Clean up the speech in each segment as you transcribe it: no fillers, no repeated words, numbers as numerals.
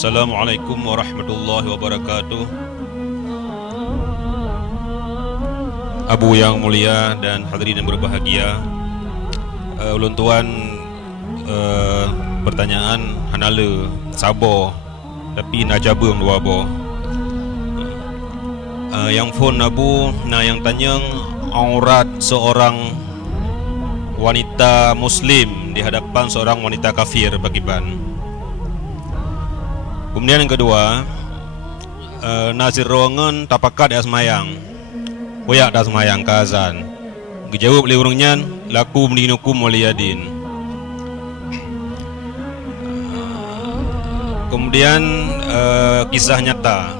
Assalamualaikum warahmatullahi wabarakatuh. Abu yang mulia dan hadirin yang berbahagia, ulun tuan pertanyaan hanala sabar tapi najabung dua bo. Yang phone Abu yang tanya aurat seorang wanita muslim di hadapan seorang wanita kafir bagiban. Kemudian yang kedua, nazir ruangan tapakat ya semayang, koyak dah semayang kazan. Dijawab oleh orangnya, laku mendinukum waliyadin. Kemudian kisah nyata,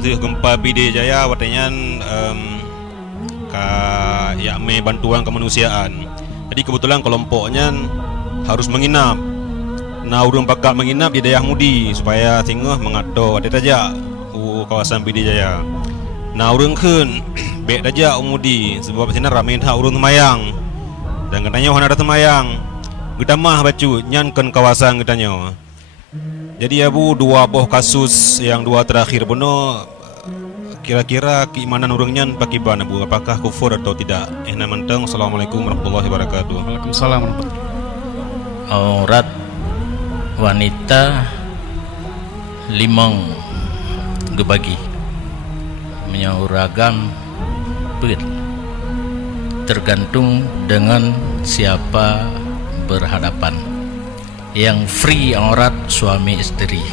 gempa Pidijaya Jaya watanya yakme bantuan kemanusiaan. Jadi kebetulan kelompoknya harus menginap. Nah, urang pakak menginap di daerah Mudi supaya tinggal mengatur ada saja kawasan Pidijaya. Nah, urang kun bek saja Mudi sebab sini ramai dah urang temayang. Dan katanya orang ada temayang. Gedamah bacu nyankan kawasan katanya. Jadi Abu dua buah kasus yang dua terakhir benar kira-kira keimanan orangnya pakiban Abu, apakah kufur atau tidak? Mentang. Assalamualaikum warahmatullahi wabarakatuh. Waalaikumsalam warahmatullahi wabarakatuh. Aurat wanita limang gebagi menyauragam pet tergantung dengan siapa berhadapan. Yang free aurat suami istri,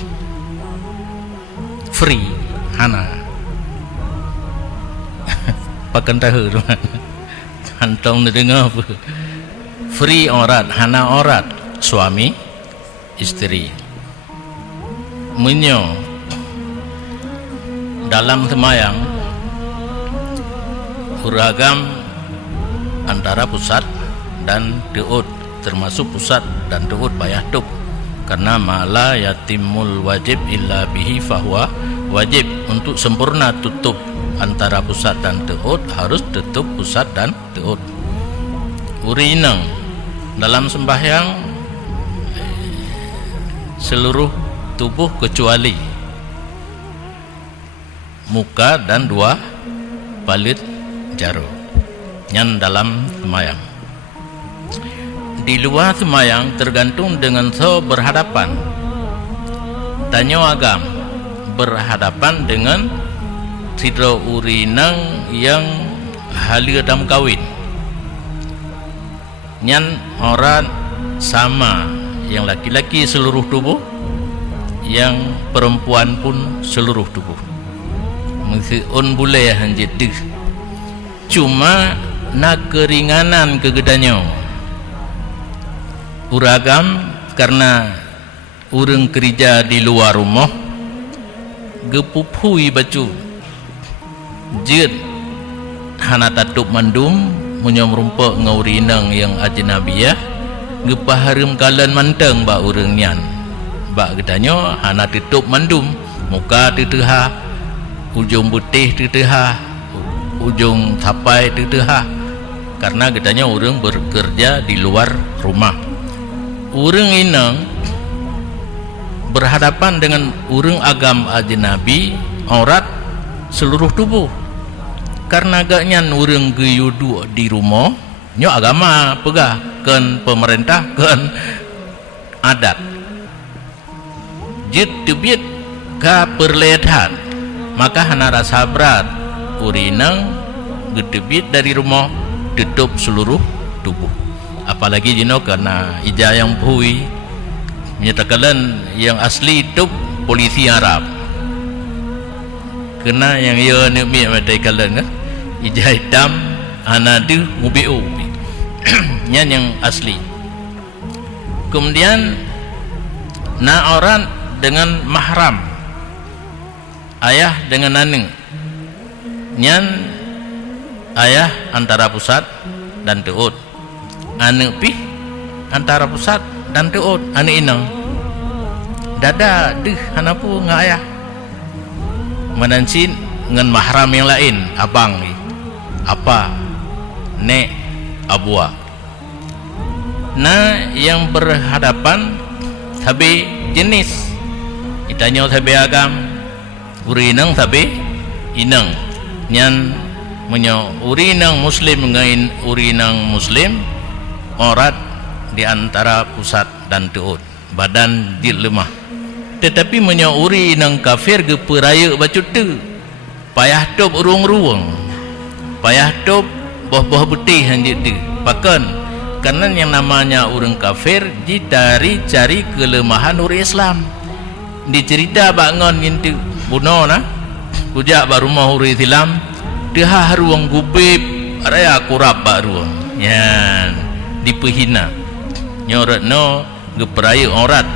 free hana pakan tahu kantong dengar apa free aurat hana aurat suami istri. Menyo dalam semayang uragam antara pusat dan deut, termasuk pusat dan deut bayah tuk, karena mala yatimul wajib illa bihi fahuwa wajib. Untuk sempurna tutup antara pusat dan deut harus tutup pusat dan deut. Urinang dalam sembahyang seluruh tubuh kecuali muka dan dua balit jarum yang dalam semayang. Di luar semayang tergantung dengan so berhadapan. Tanya agam berhadapan dengan sidra urinang yang halia dalam kawin. Nyan orang sama, yang laki-laki seluruh tubuh, yang perempuan pun seluruh tubuh. Mungkin boleh hanjit deh. Cuma nak keringanan kegedanyo. Uragam karena urang kerja di luar rumah, gepupui baju jid hana tatup mandum munyam rumpuk ngaurinang yang ajnabiyah gepaharim kalan manteng ba urang nyan ba gedanyo hana tutup mandum, muka teteha, ujung putih teteha, ujung tapai teteha, karena gedanyo urang bekerja di luar rumah. Urang inang berhadapan dengan urang agam ajnabi aurat seluruh tubuh, karena agaknya urang geyudu di rumah nyo agama pegah kan pemerintah kan adat jid tebit ka perlehat, maka hana rasa berat urinang gedebit dari rumah tutup seluruh tubuh. Apalagi jino karena ija yang puhui menyatakan yang asli itu polisi Arab, kena yang ia nemi matai kalan ija hitam anadu mubiu nyan yang asli. Kemudian na orang dengan mahram, ayah dengan naneng, nyan ayah antara pusat dan teut, ane pi antara pusat dan teut, ane inang dada deh hanapu ngayah menansin dengan mahram yang lain, abang ni apa nek abua. Nah yang berhadapan tapi jenis itanyo tabe agam urinang tabe inang nyan menyo urinang muslim ngain urinang muslim orat di antara pusat dan teut badan di lemah. Tetapi menyo urinang kafir ge peraya bacut tu payah top urung-urung payah top boh-boh putih hanjit tu bahkan karena yang namanya orang kafir dicari kelemahan orang Islam. Dicerita bangun intu buno na bujak ba rumah orang Islam dia haruang gubib raya kurap ba ruang yan dipehina nyorot no geperaya orat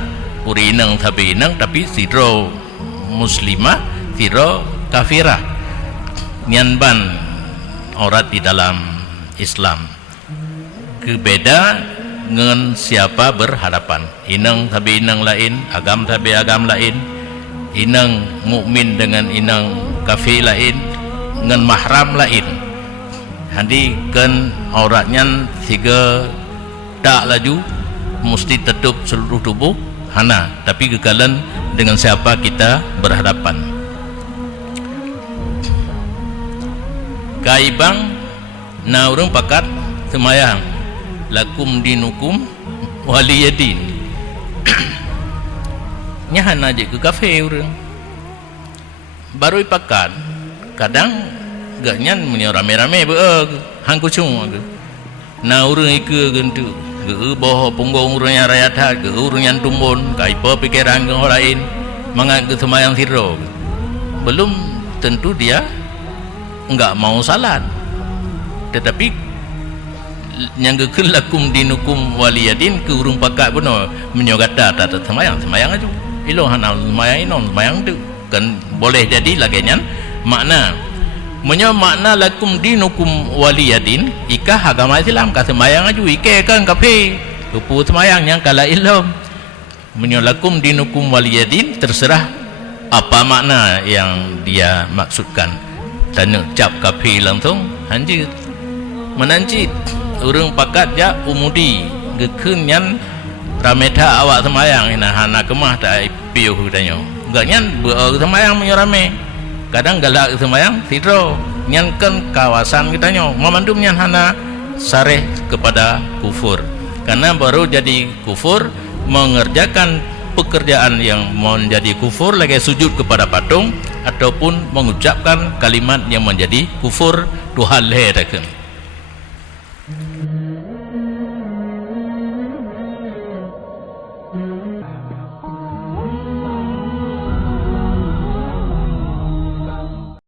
urinang tabi inang tapi siro muslimah siro kafirah nyan ban orat di dalam Islam beda dengan siapa berhadapan inang tabi inang lain agam tabi agam lain inang mukmin dengan inang kafir lain dengan mahram lain handi kan auratnya tiga tak laju mesti tutup seluruh tubuh hana tapi kekalan dengan siapa kita berhadapan kaibang na urang pakat semayang lakum dinukum waliyadin nyahan aja ke kafe orang baru ipakan kadang gak nyan menyo rame-rame beeg hangku cung na urang ike gentu ge boh punggong urangnya rakyat ha ge urang yang tumbon kaipa pikiran ke orang lain mangat ke semayang siro belum tentu dia enggak mau salat tetapi yang gekel lakum dinukum waliyadin ke urung pakat beno menyogata tak semayang aja ilo hanal semayang inon semayang tu kan boleh jadi lagi nyan makna menyo makna lakum dinukum waliyadin ikah agama Islam ka semayang aju ike kan kafe kupu semayang yang kala ilham menyo lakum dinukum waliyadin terserah apa makna yang dia maksudkan dan ucap kafe langsung hanjit menancit urang pakat ja umudi gekeun nyan rameta awak semayang ina hana kemah tak piuh danyo enggak nyan beul semayang menyo rame kadang galak semayang tidro nyan kan kawasan kita nyo memandum nyan hana sareh kepada kufur karena baru jadi kufur mengerjakan pekerjaan yang menjadi kufur lagi sujud kepada patung ataupun mengucapkan kalimat yang menjadi kufur Tuhan leherakan